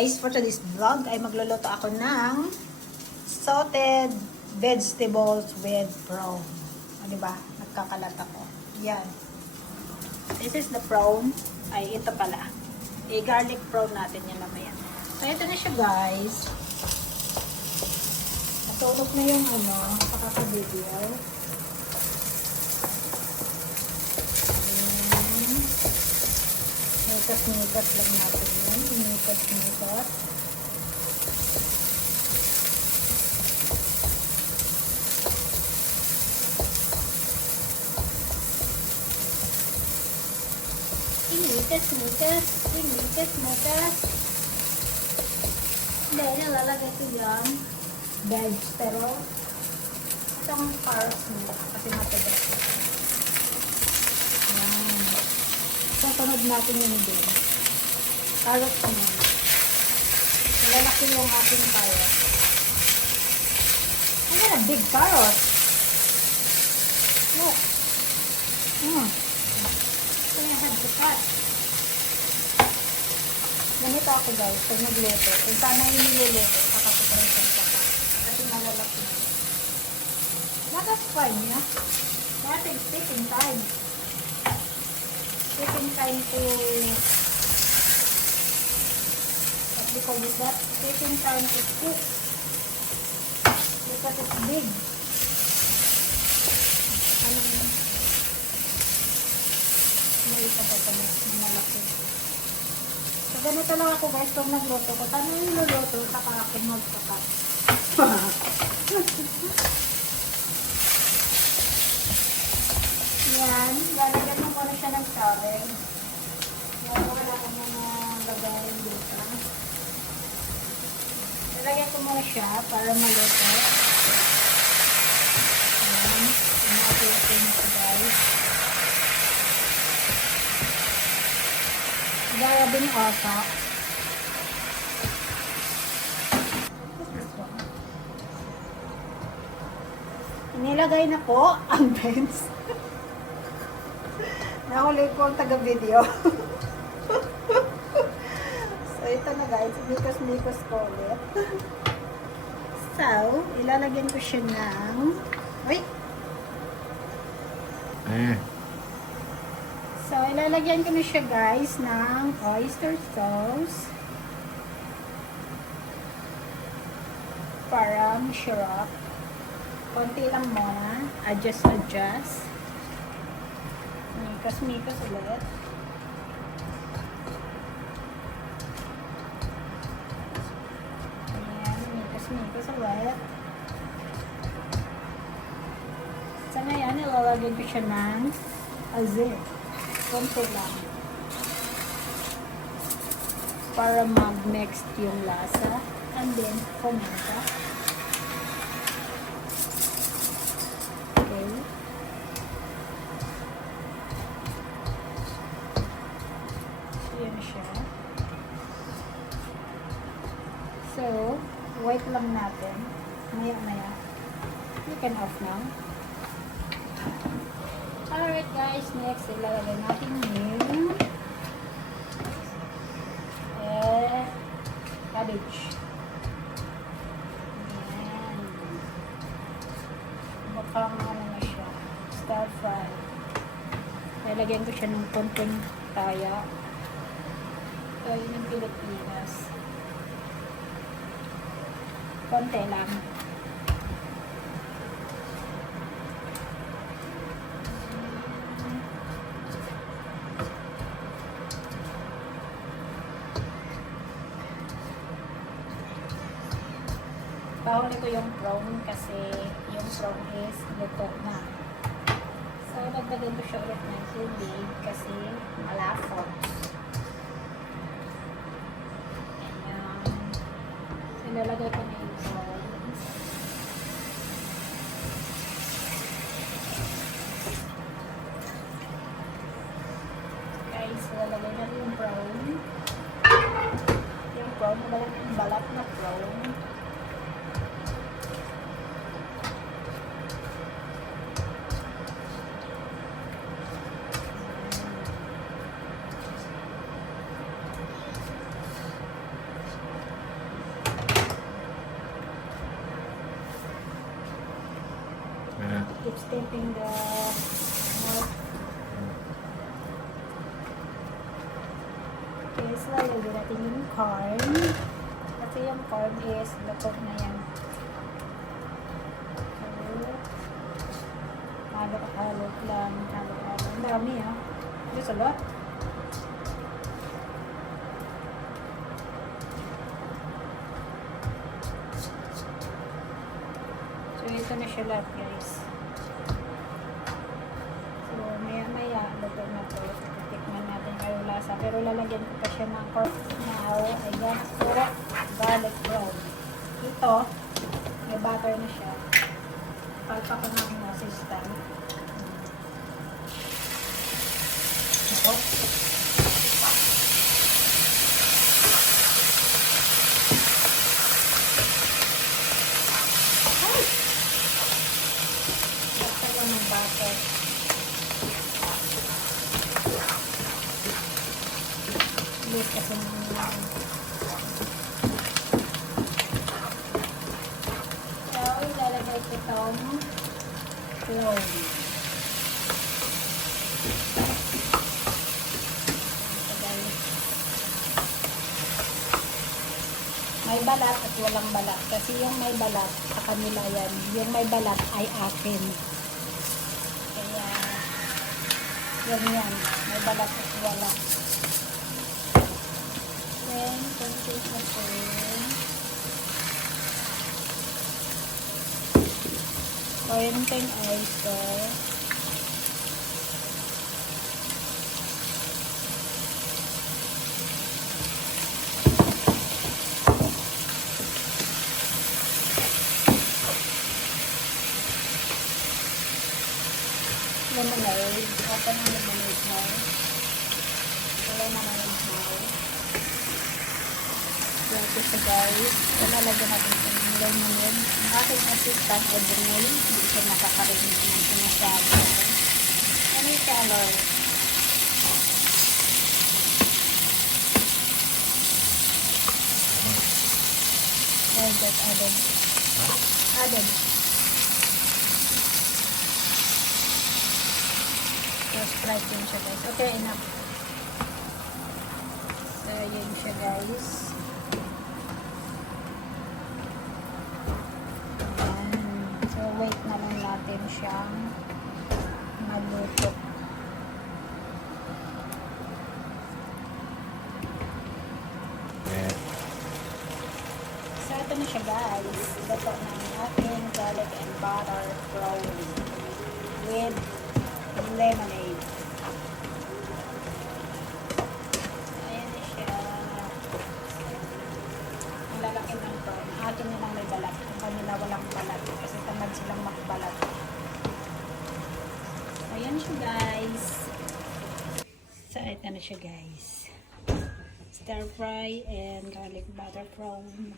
guys, for today's vlog ay magluluto ako ng salted vegetables with prawn. O, diba? Nagkakalat ako. Yan. This is the prawn. Ay, ito pala. I-garlic prawn natin yan mamaya. So, ito na siya guys. Natulog na yung pakaka-video. Mikas-mikas lang natin yan. Mikas-mikas. Mikas-mikas. Mikas-mikas. Then, nalalagay ko yan. Vegetable. Itong carrots nila. Kasi matigas. Sunod natin yung din. Carrot naman. Malalaki yung ating carrot. I got a big carrot. Look. So I had to cut. Ganito ako guys, pag nagluto. Kung sana yung niluluto, kakapagkaroon sa kaka. Kasi malalaki. That's fine, yeah? That is taking time. Taking time to what do you call that? Taking time to cook because it's big. May isa pa pala malaki. So ganito lang ako guys pag nagluto ko. Paano yung luluto saka ako magkakat. Yan, lalagyan mo muna siya ng saling. Yan, wala ko mga lagayin dito. Lalagyan ko muna siya para maluto. Yan, natin ito guys. Grabe yung osa. Inilagay na po ang beans. Nahuli ko ang taga-video. So, ito na guys. Mikos-mikos ko ulit. So, ilalagyan ko siya ng... Uy! So, ilalagyan ko na siya guys ng oyster sauce. Para masarap. Konti lang muna. Adjust. Mikas-mikas ulit. Ayan, mikas-mikas ulit. So ngayon, ilalagay ko siya ng asin. Konti lang. Para mag-mix yung lasa. And then, kumanta. Okay. Yan siya. So, wait lang natin. Maya-maya. You can off now. Alright guys, next ilalagay natin yung cabbage. Ayan. Mukhang na siya. Stir fry. Lalagyan ko siya ng konting taya. Ito yun yung Pilipinas. Konti lang. Pahuli ko yung prawn kasi yung prawn is luto na. So, nagdagan ko siya ulit ng tubig kasi malapot. Nilalagay ko na yung prawns. Guys, nilalagay na yung prawn. Yung prawn, yung balat na prawn. Keep steeping the milk. Okay, so lalagyan natin yung corn. Kasi yung corn is luto na yan. So, halo-halo lang. Halo-halo. Ang dami ah. There's a lot. So, ito na siya lahat guys. So, maya-maya, luto na po. Tikman natin yung lasa. Pero lalagyan ko pa siya ng corn. Now, ayan, puro garlic brown. Ito, may butter na siya. Palpa ko na yung assistant. Ito. Ay! Lagyan ng butter. Ulit kasi naman. So, ilalagay ko itong clove. May balat at walang balat. Kasi yung may balat, sa kanila yan. Yung may balat ay akin. Kaya, yan. May balat at wala. Then, konting natin. Konting oyster. Lemonade. Open ang lemonade mo. Lemonade mo. Yan ito siya guys. Lalagyan natin sa lemonade. Ang aking assistant ay bumuli. Hindi siya nakakarinig ng sinasabi. Ano yung color? Well, that's added. Added. So, Sprite yun siya guys. Okay, enough. So, yun siya guys. Ayan. So, wait na lang natin siyang magluto. So, ito na siya guys. Luto na ang ating garlic and butter brownie with lemonade. Ayan na siya. Ang lalaki ng prawn. Atin nilang may balat. Ang kanila walang balat. Kasi tamad silang makbalat. Ayan siya guys. So, ito na siya guys. Stir fry and garlic butter prawn.